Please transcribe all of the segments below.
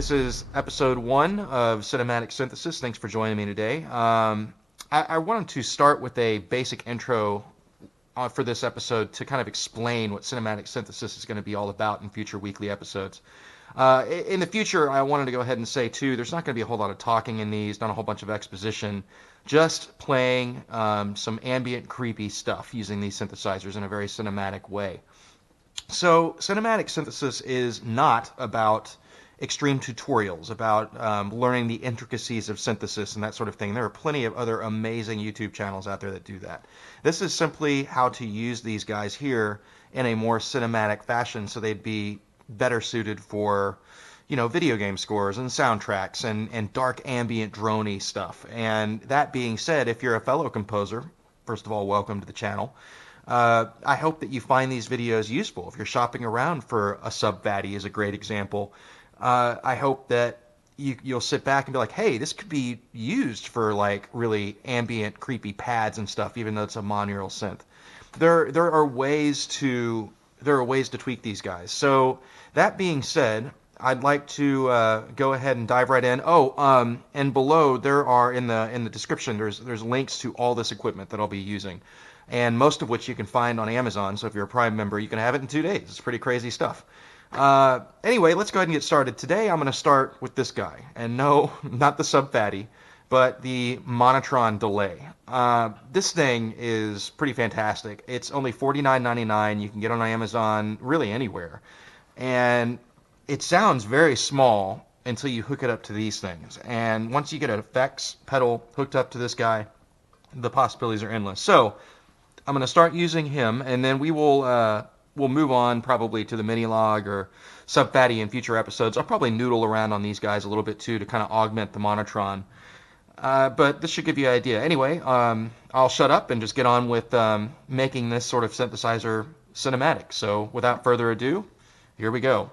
This is episode 1 of Cinematic Synthesis. Thanks for joining me today. I wanted to start with a basic intro for this episode to kind of explain what cinematic synthesis is going to be all about in future weekly episodes. In the future, I wanted to go ahead and say, too, there's not going to be a whole lot of talking in these, not a whole bunch of exposition, just playing some ambient, creepy stuff using these synthesizers in a very cinematic way. So, cinematic synthesis is not about extreme tutorials, about learning the intricacies of synthesis and that sort of thing. There are plenty of other amazing YouTube channels out there that do that. This is simply how to use these guys here in a more cinematic fashion so they'd be better suited for, video game scores and soundtracks and dark ambient droney stuff. And that being said, if you're a fellow composer, first of all, welcome to the channel. I hope that you find these videos useful. If you're shopping around for a Sub Phatty is a great example. I hope that you'll sit back and be like, hey, this could be used for like really ambient, creepy pads and stuff, even though it's a monaural synth. There are ways to tweak these guys. So that being said, I'd like to go ahead and dive right in. And below there are in the description there's links to all this equipment that I'll be using, and most of which you can find on Amazon. So if you're a Prime member, you can have it in 2 days. It's pretty crazy stuff. Anyway, let's go ahead and get started. Today I'm going to start with this guy. And no, not the Sub Phatty, but the Monotron Delay. This thing is pretty fantastic. It's only $49.99. You can get it on Amazon, really anywhere. And it sounds very small until you hook it up to these things. And once you get an effects pedal hooked up to this guy, the possibilities are endless. So I'm going to start using him, and then we'll move on probably to the Mini-Log or Sub Phatty in future episodes. I'll probably noodle around on these guys a little bit too to kind of augment the Monotron. But this should give you an idea. Anyway, I'll shut up and just get on with making this sort of synthesizer cinematic. So without further ado, here we go.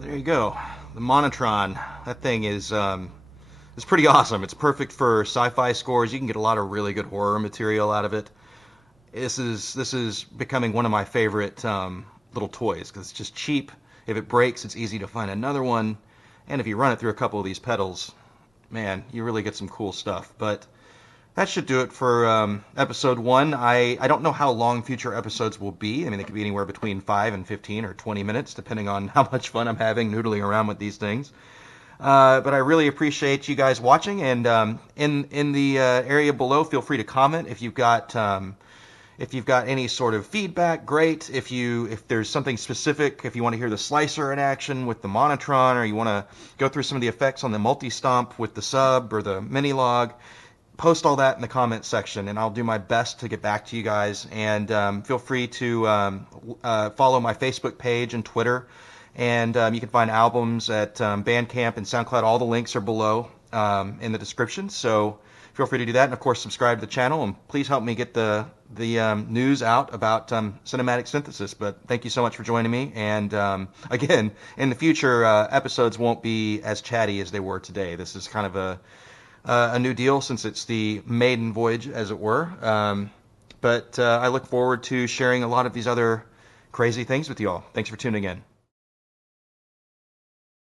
There you go. The Monotron. That thing is it's pretty awesome. It's perfect for sci-fi scores. You can get a lot of really good horror material out of it. This is becoming one of my favorite little toys because it's just cheap. If it breaks, it's easy to find another one. And if you run it through a couple of these pedals, man, you really get some cool stuff. But that should do it for episode 1. I don't know how long future episodes will be. I mean, they could be anywhere between 5 and 15 or 20 minutes, depending on how much fun I'm having noodling around with these things. But I really appreciate you guys watching. And in the area below, feel free to comment if you've got any sort of feedback. Great. If there's something specific, if you want to hear the slicer in action with the Monotron, or you want to go through some of the effects on the multi-stomp with the sub or the mini log, post all that in the comments section, and I'll do my best to get back to you guys. And feel free to follow my Facebook page and Twitter. And you can find albums at Bandcamp and SoundCloud. All the links are below in the description. So feel free to do that. And, of course, subscribe to the channel. And please help me get the news out about cinematic synthesis. But thank you so much for joining me. And, again, in the future, episodes won't be as chatty as they were today. This is kind of a new deal since it's the maiden voyage, as it were. But I look forward to sharing a lot of these other crazy things with you all. Thanks for tuning in.